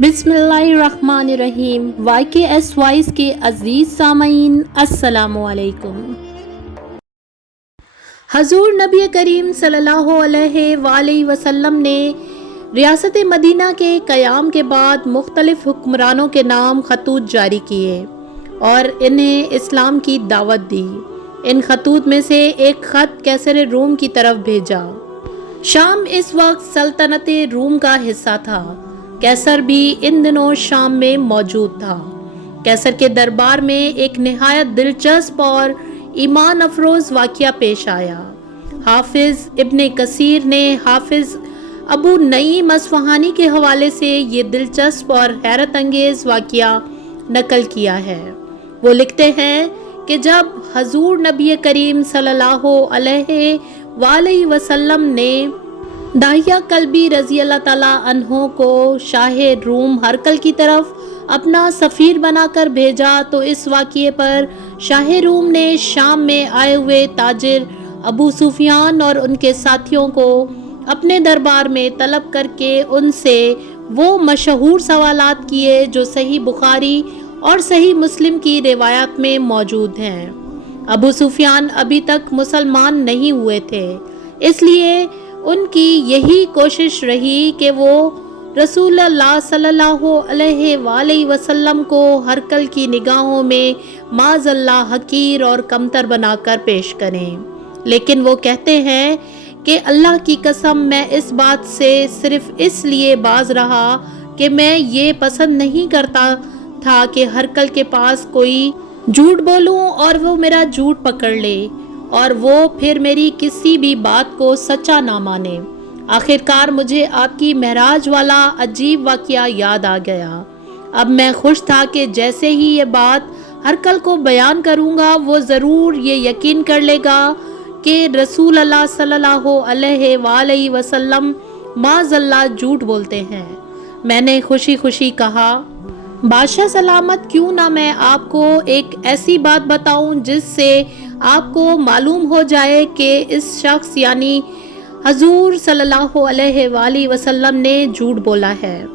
बिस्मिल्लाहिर्रहमानिर्रहीम। YKS voice के अजीज़ सामीन अस्सलामु अलैकुम। हजूर नबी करीम सल्लल्लाहु अलैहि वसल्लम ने रियासत मदीना के क़याम के बाद मुख्तलिफ हुक्मरानों के नाम खतूत जारी किए और इन्हें इस्लाम की दावत दी। इन खतूत में से एक ख़त कैसर रूम की तरफ भेजा। शाम इस वक्त सल्तनत रूम का हिस्सा था। कैसर भी इन दिनों शाम में मौजूद था। कैसर के दरबार में एक निहायत दिलचस्प और ईमान अफरोज़ वाक़या पेश आया। हाफिज़ इब्ने कसीर ने हाफिज़ अबू नईम अस्फ़हानी के हवाले से ये दिलचस्प और हैरत अंगेज़ वाक़या नकल किया है। वो लिखते हैं कि जब हजूर नबी करीम सल्लल्लाहु अलैहि वसल्लम ने दाहिया कल्बी रज़ी अल्लाह ताला अन्हो को शाह रूम हरकल की तरफ अपना सफ़ीर बनाकर भेजा तो इस वाक़ये पर शाह रूम ने शाम में आए हुए ताजिर अबू सुफियान और उनके साथियों को अपने दरबार में तलब करके उनसे वो मशहूर सवालात किए जो सही बुखारी और सही मुस्लिम की रिवायात में मौजूद हैं। अबू सुफियान अभी तक मुसलमान नहीं हुए थे, इसलिए उनकी यही कोशिश रही कि वो रसूलुल्लाह सल्लल्लाहु अलैहि वसल्लम को हरकल की निगाहों में माज़अल्लाह हकीर और कमतर बनाकर पेश करें। लेकिन वो कहते हैं कि अल्लाह की कसम मैं इस बात से सिर्फ इसलिए बाज रहा कि मैं ये पसंद नहीं करता था कि हरकल के पास कोई झूठ बोलूं और वो मेरा झूठ पकड़ ले और वो फिर मेरी किसी भी बात को सच्चा ना माने। आखिरकार मुझे आपकी महराज वाला अजीब वाक़या याद आ गया। अब मैं खुश था कि जैसे ही ये बात हरकल को बयान करूँगा वो ज़रूर ये यकीन कर लेगा कि रसूल अल्लाह सल्लल्लाहु अलैहि वसल्लम माज़अल्लाह झूठ बोलते हैं। मैंने खुशी खुशी कहा, बादशाह सलामत, क्यों ना मैं आपको एक ऐसी बात बताऊं जिससे आपको मालूम हो जाए कि इस शख्स यानी हजूर सल्लल्लाहु अलैहि वसल्लम ने झूठ बोला है।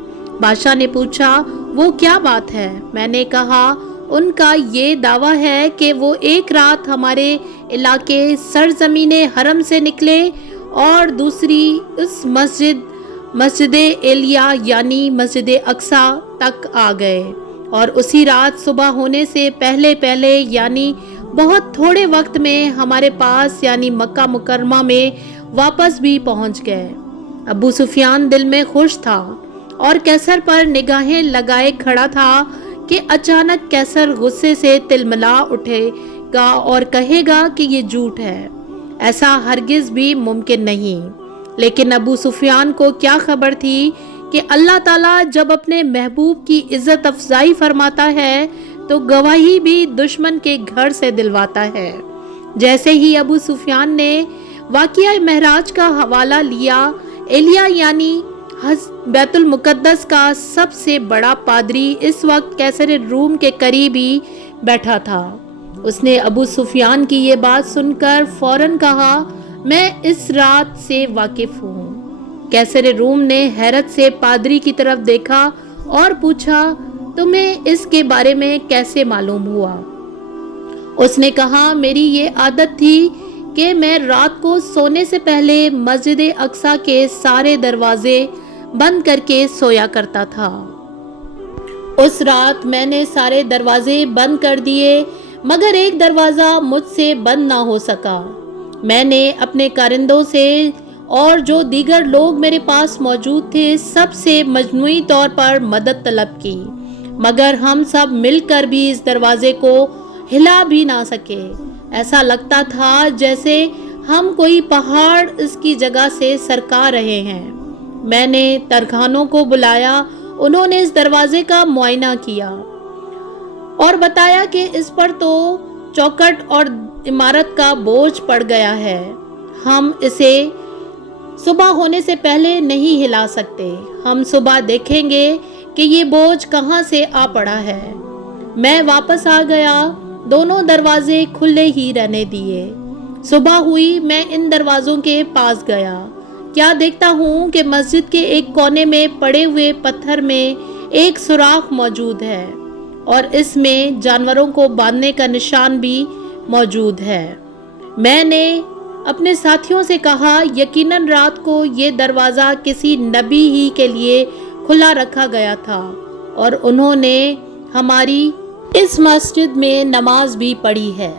बादशाह ने पूछा, वो क्या बात है? मैंने कहा, उनका ये दावा है कि वो एक रात हमारे इलाके सरजमीने हरम से निकले और दूसरी उस मस्जिद एलिया यानी मस्जिद अक्सा तक आ गए और उसी रात सुबह होने से पहले पहले यानी बहुत थोड़े वक्त में हमारे पास यानी मक्का मुकरमा में वापस भी पहुंच गए। अबू सुफियान दिल में खुश था और कैसर पर निगाहें लगाए खड़ा था कि अचानक कैसर गुस्से से तिलमिला उठेगा और कहेगा कि ये झूठ है। ऐसा हरगिज भी मुमकिन नहीं। लेकिन अबू सुफियान को क्या खबर थी कि अल्लाह ताला जब अपने महबूब की इज्जत अफजाई फरमाता है तो गवाही भी दुश्मन के घर से दिलवाता है। जैसे ही अबू सुफियान ने वाक़िया महराज का हवाला लिया, एलिया यानी बैतुल मुक़द्दस का सबसे बड़ा पादरी इस वक्त कैसर रूम के करीब ही बैठा था। उसने अबू सुफियान की ये बात सुनकर फौरन कहा, मैं इस रात से वाकिफ हूँ। कैसर रूम ने हैरत से पादरी की तरफ देखा और पूछा, तुम्हें इसके बारे में कैसे मालूम हुआ? उसने कहा, मेरी ये आदत थी कि मैं रात को सोने से पहले मस्जिद अक्सा के सारे दरवाजे बंद करके सोया करता था। उस रात मैंने सारे दरवाजे बंद कर दिए मगर एक दरवाज़ा मुझसे बंद ना हो सका। मैंने अपने कारिंदों से और जो दीगर लोग मेरे पास मौजूद थे सबसे मजमूई तौर पर मदद तलब की, मगर हम सब मिलकर भी इस दरवाजे को हिला भी ना सके। ऐसा लगता था जैसे हम कोई पहाड़ इसकी जगह से सरका रहे हैं। मैंने तरखानों को बुलाया, उन्होंने इस दरवाजे का मुआयना किया और बताया कि इस पर तो चौखट और इमारत का बोझ पड़ गया है, हम इसे सुबह होने से पहले नहीं हिला सकते। हम सुबह देखेंगे कि ये बोझ कहाँ से आ पड़ा है। मैं वापस आ गया, दोनों दरवाजे खुले ही रहने दिए। सुबह हुई, मैं इन दरवाज़ों के पास गया। क्या देखता हूँ कि मस्जिद के एक कोने में पड़े हुए पत्थर में ایک سوراخ موجود ہے اور اس میں جانوروں کو باندھنے کا نشان بھی موجود ہے۔ میں نے اپنے ساتھیوں سے کہا یقیناً رات کو یہ دروازہ کسی نبی ہی کے لیے کھلا رکھا گیا تھا اور انہوں نے ہماری اس مسجد میں نماز بھی پڑھی ہے۔